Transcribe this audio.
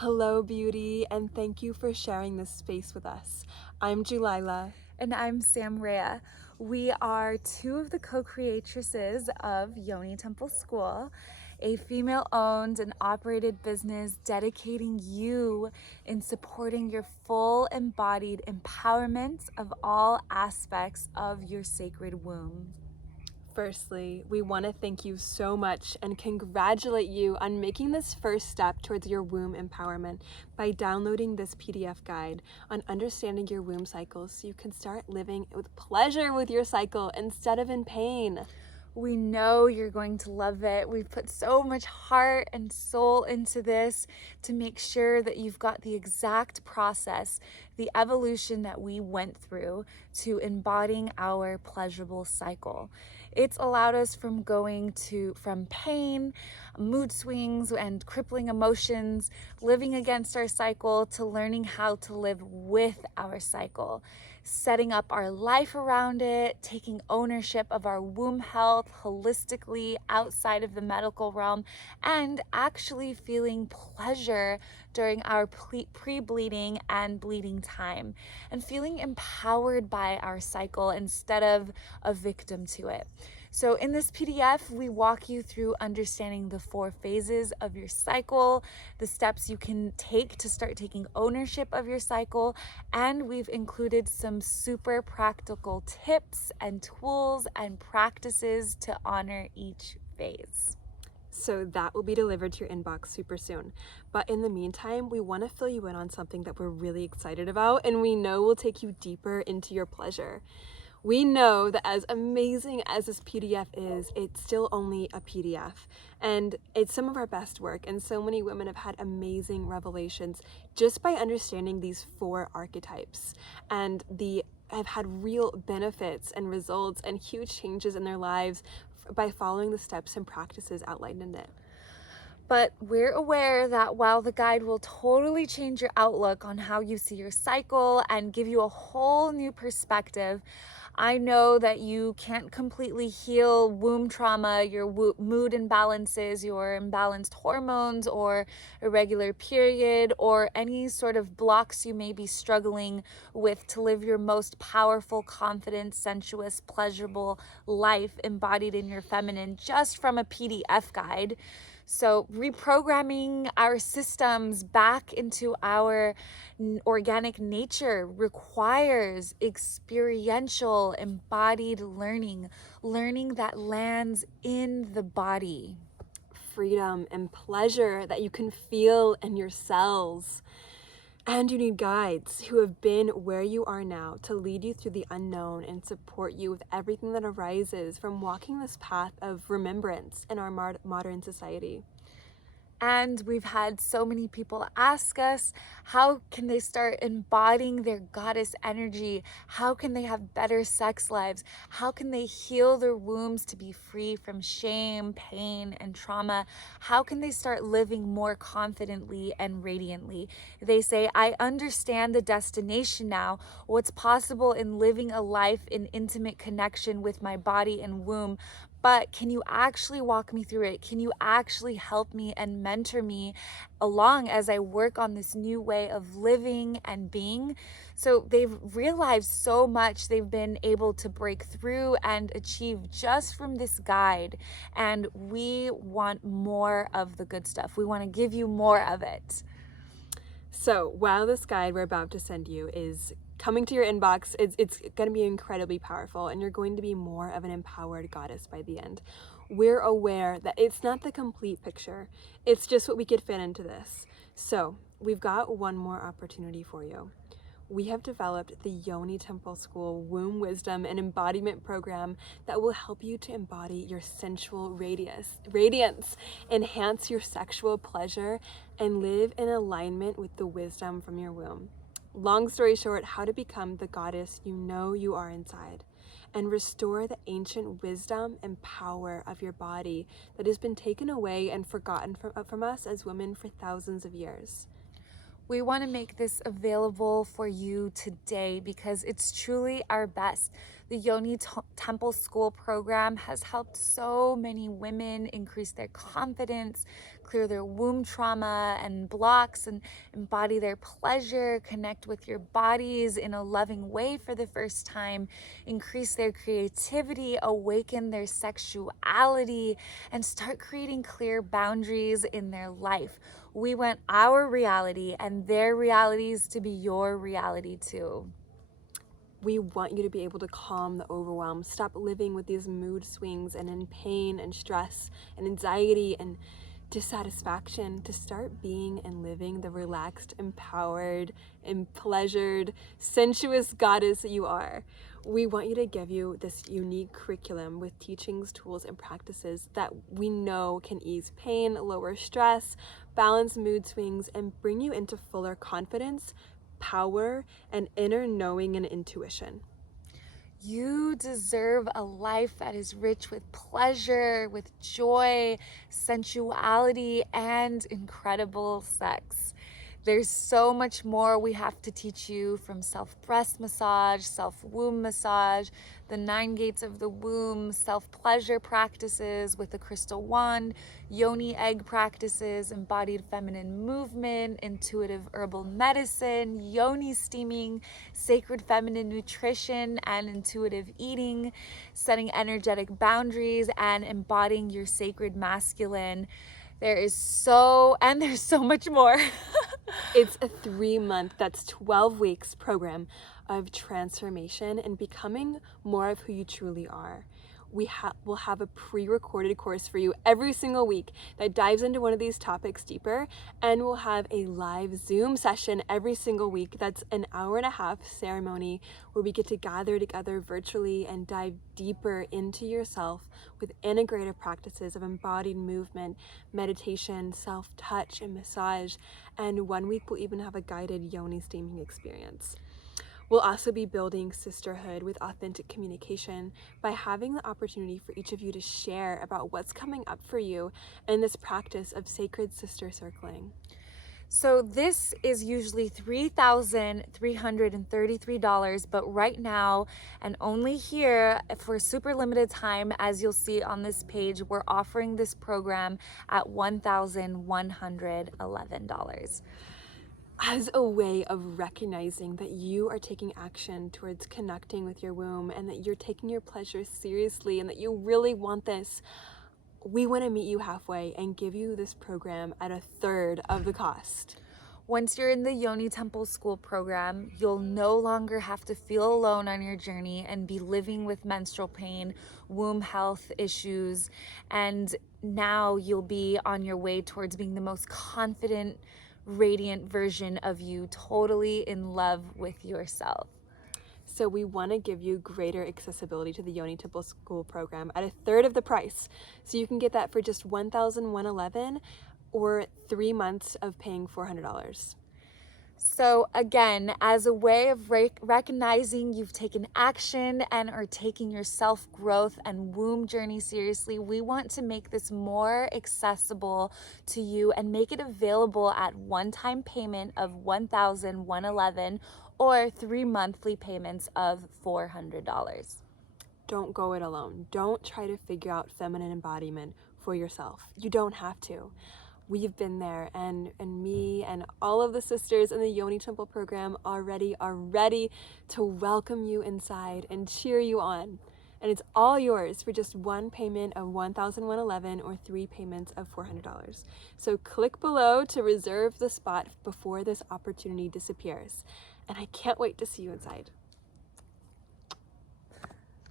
Hello, beauty, and thank you for sharing this space with us. I'm Julila. And I'm Sam Rhea. We are two of the co-creatresses of Yoni Temple School, a female-owned and operated business dedicating you in supporting your full embodied empowerment of all aspects of your sacred womb. Firstly, we want to thank you so much and congratulate you on making this first step towards your womb empowerment by downloading this PDF guide on understanding your womb cycle so you can start living with pleasure with your cycle instead of in pain. We know you're going to love it. We've put so much heart and soul into this to make sure that you've got the exact process, the evolution that we went through to embodying our pleasurable cycle. It's allowed us from from pain, mood swings, and crippling emotions, living against our cycle, to learning how to live with our cycle, setting up our life around it, taking ownership of our womb health holistically outside of the medical realm, and actually feeling pleasure during our pre-bleeding and bleeding time, and feeling empowered by our cycle instead of a victim to it. So in this PDF, we walk you through understanding the 4 phases of your cycle, the steps you can take to start taking ownership of your cycle, and we've included some super practical tips and tools and practices to honor each phase. So that will be delivered to your inbox super soon. But in the meantime, we want to fill you in on something that we're really excited about and we know will take you deeper into your pleasure. We know that as amazing as this PDF is, it's still only a PDF. And it's some of our best work, and so many women have had amazing revelations just by understanding these 4 archetypes. And have had real benefits and results and huge changes in their lives by following the steps and practices outlined in it. But we're aware that while the guide will totally change your outlook on how you see your cycle and give you a whole new perspective, I know that you can't completely heal womb trauma, your mood imbalances, your imbalanced hormones, or irregular period, or any sort of blocks you may be struggling with to live your most powerful, confident, sensuous, pleasurable life embodied in your feminine just from a PDF guide. So reprogramming our systems back into our organic nature requires experiential, embodied learning, learning that lands in the body. Freedom and pleasure that you can feel in your cells. And you need guides who have been where you are now to lead you through the unknown and support you with everything that arises from walking this path of remembrance in our modern society. And we've had so many people ask us, how can they start embodying their goddess energy? How can they have better sex lives? How can they heal their wombs to be free from shame, pain, and trauma? How can they start living more confidently and radiantly? They say, I understand the destination now, what's possible in living a life in intimate connection with my body and womb, but can you actually walk me through it? Can you actually help me and mentor me along as I work on this new way of living and being? So they've realized so much they've been able to break through and achieve just from this guide. And we want more of the good stuff. We want to give you more of it. So while this guide we're about to send you is coming to your inbox, it's going to be incredibly powerful and you're going to be more of an empowered goddess by the end. We're aware that it's not the complete picture. It's just what we could fit into this. So we've got one more opportunity for you. We have developed the Yoni Temple School Womb Wisdom and Embodiment Program that will help you to embody your sensual radiance, enhance your sexual pleasure, and live in alignment with the wisdom from your womb. Long story short, how to become the goddess you know you are inside and restore the ancient wisdom and power of your body that has been taken away and forgotten from us as women for thousands of years. We want to make this available for you today because it's truly our best. The Yoni Temple School program has helped so many women increase their confidence, clear their womb trauma and blocks and embody their pleasure, connect with your bodies in a loving way for the first time, increase their creativity, awaken their sexuality, and start creating clear boundaries in their life. We want our reality and their realities to be your reality too. We want you to be able to calm the overwhelm, stop living with these mood swings and in pain and stress and anxiety and dissatisfaction, to start being and living the relaxed, empowered, and pleasured, sensuous goddess that you are. We want you to give you this unique curriculum with teachings, tools, and practices that we know can ease pain, lower stress, balance mood swings, and bring you into fuller confidence, power, and inner knowing and intuition. You deserve a life that is rich with pleasure, with joy, sensuality, and incredible sex. There's so much more we have to teach you, from self-breast massage, self-womb massage, the 9 gates of the womb, self-pleasure practices with a crystal wand, yoni egg practices, embodied feminine movement, intuitive herbal medicine, yoni steaming, sacred feminine nutrition, and intuitive eating, setting energetic boundaries, and embodying your sacred masculine. There's so much more. It's a 3-month, that's 12 weeks program of transformation and becoming more of who you truly are. We'll have a pre-recorded course for you every single week that dives into one of these topics deeper, and we'll have a live Zoom session every single week that's an 1.5-hour ceremony where we get to gather together virtually and dive deeper into yourself with integrative practices of embodied movement, meditation, self-touch, and massage. And 1 week we'll even have a guided yoni steaming experience. We'll also be building sisterhood with authentic communication by having the opportunity for each of you to share about what's coming up for you in this practice of sacred sister circling. So this is usually $3,333, but right now, and only here for a super limited time, as you'll see on this page, we're offering this program at $1,111. As a way of recognizing that you are taking action towards connecting with your womb and that you're taking your pleasure seriously and that you really want this, we want to meet you halfway and give you this program at 1/3 of the cost. Once you're in the Yoni Temple School program, you'll no longer have to feel alone on your journey and be living with menstrual pain, womb health issues, and now you'll be on your way towards being the most confident, radiant version of you, totally in love with yourself. So we want to give you greater accessibility to the Yoni Temple School program at 1/3 of the price. So you can get that for just $1,111 or 3 months of paying $400. So again, as a way of recognizing you've taken action and are taking your self-growth and womb journey seriously, we want to make this more accessible to you and make it available at one-time payment of $1,111 or 3 monthly payments of $400. Don't go it alone. Don't try to figure out feminine embodiment for yourself. You don't have to. We've been there, and me and all of the sisters in the Yoni Temple program already are ready to welcome you inside and cheer you on. And it's all yours for just one payment of $1,111 or 3 payments of $400. So click below to reserve the spot before this opportunity disappears. And I can't wait to see you inside.